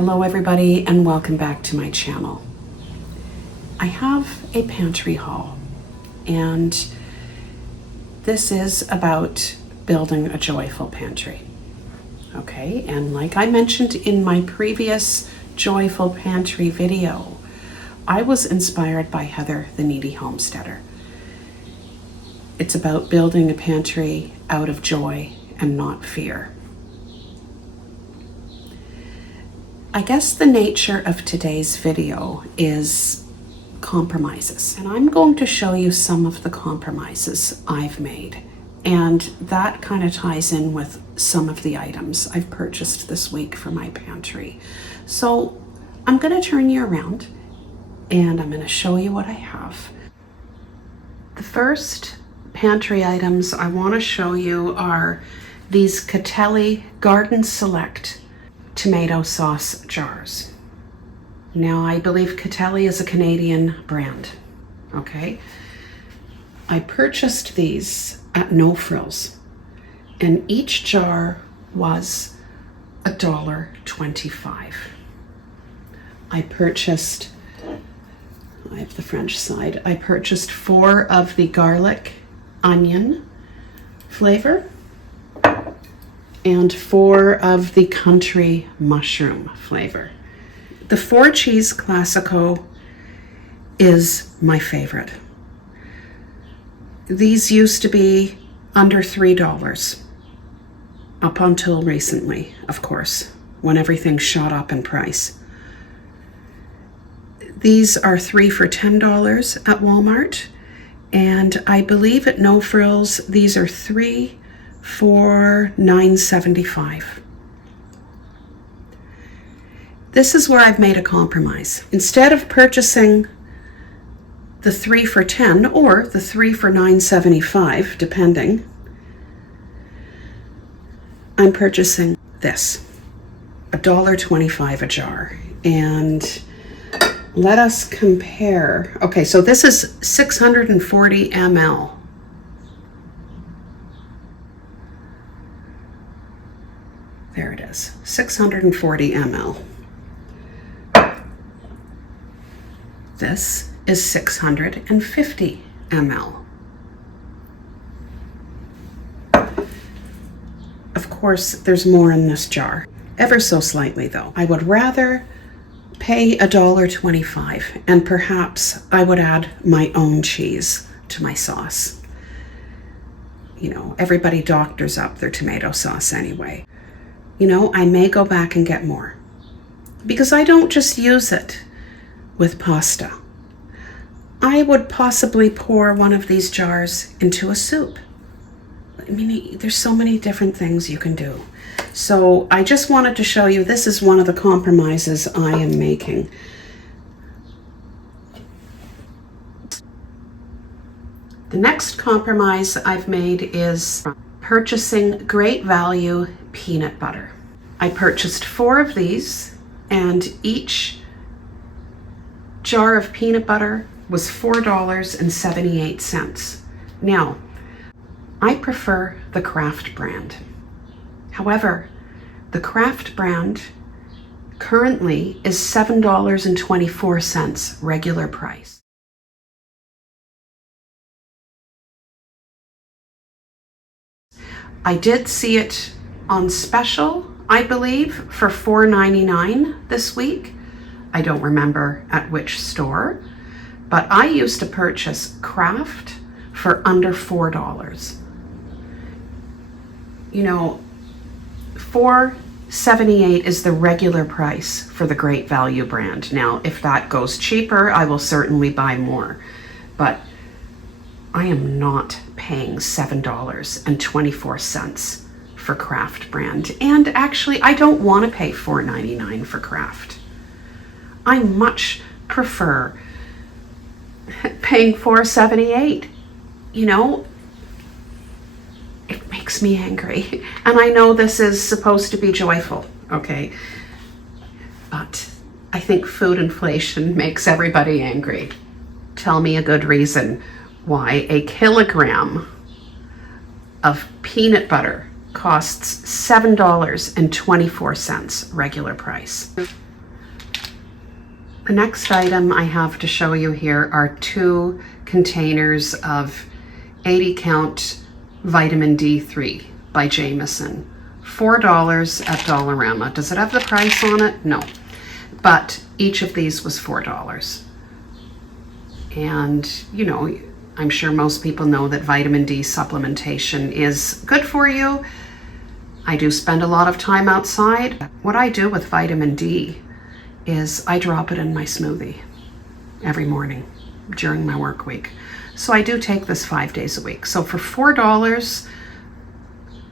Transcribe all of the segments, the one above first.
Hello everybody and welcome back to my channel. I have a pantry haul and this is about building a joyful pantry. Okay, and like I mentioned in my previous joyful pantry video, I was inspired by Heather the Needy Homesteader. It's about building a pantry out of joy and not fear. I guess the nature of today's video is compromises, and I'm going to show you some of the compromises I've made, and that kind of ties in with some of the items I've purchased this week for my pantry. So I'm going to turn you around and I'm going to show you what I have. The first pantry items I want to show you are these Catelli Garden Select tomato sauce jars. Now, I believe Catelli is a Canadian brand, okay? I purchased these at No Frills, and each jar was $1.25. I purchased, I have the French side, I purchased 4 of the garlic onion flavor, and 4 of the country mushroom flavor. The 4 cheese Classico is my favorite. These used to be under $3 up until recently, of course, when everything shot up in price. These are 3 for $10 at Walmart, and I believe at No Frills these are 3 for $9.75. This is where I've made a compromise. Instead of purchasing the 3 for $10 or the 3 for $9.75, depending, I'm purchasing this, $1.25 a jar. And let us compare. Okay, so this is 640 ml. There it is, 640 ml. This is 650 ml. Of course, there's more in this jar, ever so slightly though. I would rather pay $1.25, and perhaps I would add my own cheese to my sauce. You know, everybody doctors up their tomato sauce anyway. You know, I may go back and get more because I don't just use it with pasta. I would possibly pour one of these jars into a soup. I mean, there's so many different things you can do. So I just wanted to show you, this is one of the compromises I am making. The next compromise I've made is purchasing Great Value peanut butter. I purchased 4 of these, and each jar of peanut butter was $4.78. Now, I prefer the Kraft brand. However, the Kraft brand currently is $7.24 regular price. I did see it on special, I believe, for $4.99 this week. I don't remember at which store, but I used to purchase Kraft for under $4. You know, $4.78 is the regular price for the Great Value brand. Now, if that goes cheaper, I will certainly buy more, but I am not paying $7.24 for Kraft brand. And actually, I don't want to pay $4.99 for Kraft. I much prefer paying $4.78. You know, it makes me angry. And I know this is supposed to be joyful, okay? But I think food inflation makes everybody angry. Tell me a good reason why a kilogram of peanut butter costs $7.24 regular price. The next item I have to show you here are 2 containers of 80 count vitamin D3 by Jameson. $4 at Dollarama. Does it have the price on it? No. But each of these was $4. And, you know, I'm sure most people know that vitamin D supplementation is good for you. I do spend a lot of time outside. What I do with vitamin D is I drop it in my smoothie every morning during my work week. So I do take this 5 days a week. So for $4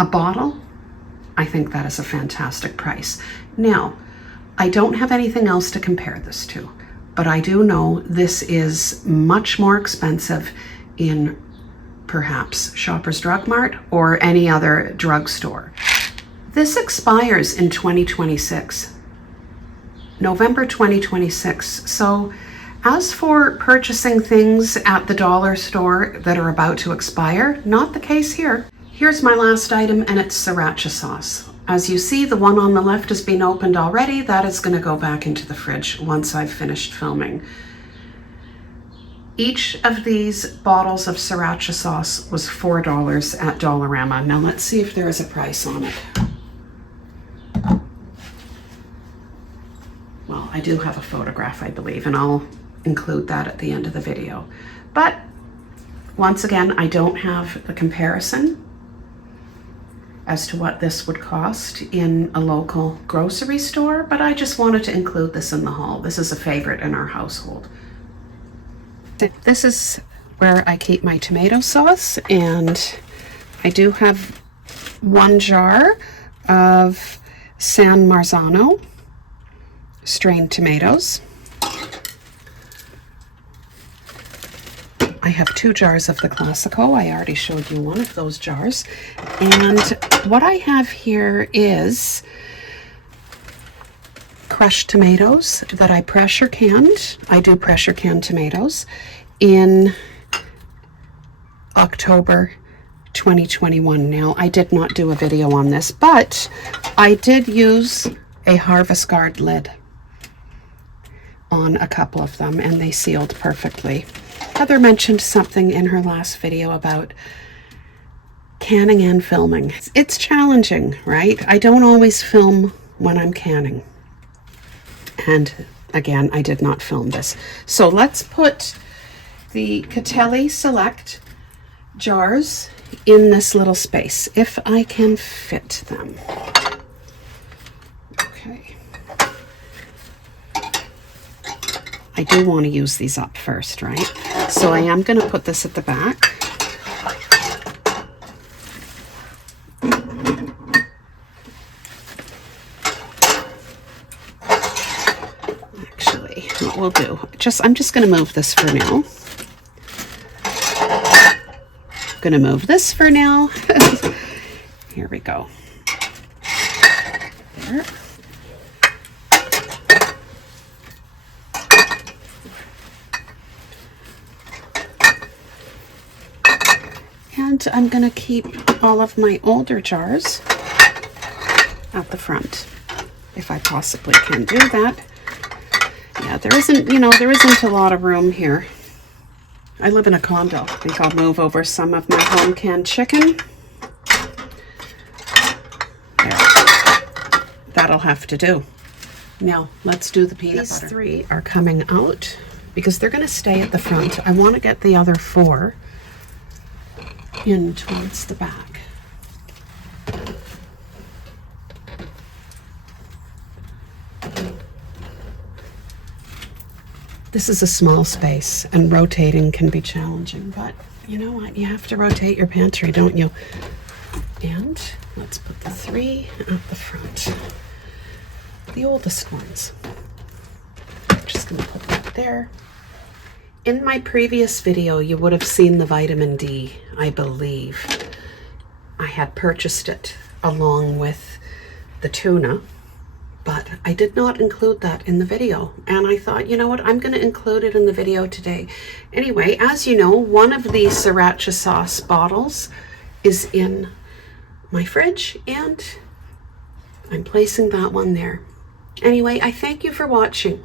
a bottle, I think that is a fantastic price. Now, I don't have anything else to compare this to, but I do know this is much more expensive in perhaps Shoppers Drug Mart or any other drugstore. This expires in 2026, November 2026. So as for purchasing things at the dollar store that are about to expire, not the case here. Here's my last item, and it's sriracha sauce. As you see, the one on the left has been opened already. That is going to go back into the fridge once I've finished filming. Each of these bottles of sriracha sauce was $4 at Dollarama. Now let's see if there is a price on it. Well, I do have a photograph, I believe, and I'll include that at the end of the video. But once again, I don't have the comparison as to what this would cost in a local grocery store, but I just wanted to include this in the haul. This is a favorite in our household. This is where I keep my tomato sauce, and I do have 1 jar of San Marzano strained tomatoes. I have 2 jars of the Classico. I already showed you one of those jars. And what I have here is crushed tomatoes that I pressure canned. I do pressure can tomatoes in October 2021. Now, I did not do a video on this, but I did use a Harvest Guard lid on a couple of them, and they sealed perfectly. Heather mentioned something in her last video about canning and filming. It's challenging, right? I don't always film when I'm canning. And again, I did not film this. So let's put the Catelli Select jars in this little space, if I can fit them. Okay. I do want to use these up first, right? So I am going to put this at the back. Actually, what we'll do, I'm just going to move this for now. Going to move this for now. Here we go. There. And I'm going to keep all of my older jars at the front, if I possibly can do that. Yeah, there isn't a lot of room here. I live in a condo. I think I'll move over some of my home canned chicken. There. That'll have to do. Now, let's do the peanut butter. These 3 are coming out because they're going to stay at the front. I want to get the other 4 in towards the back. This is a small space, and rotating can be challenging, but you know what? You have to rotate your pantry, don't you? And let's put the 3 at the front. The oldest ones. I'm just going to put that there. In my previous video, you would have seen the vitamin D, I believe. I had purchased it along with the tuna, but I did not include that in the video. And I thought, you know what, I'm going to include it in the video today. Anyway, as you know, one of the sriracha sauce bottles is in my fridge, and I'm placing that one there. Anyway, I thank you for watching.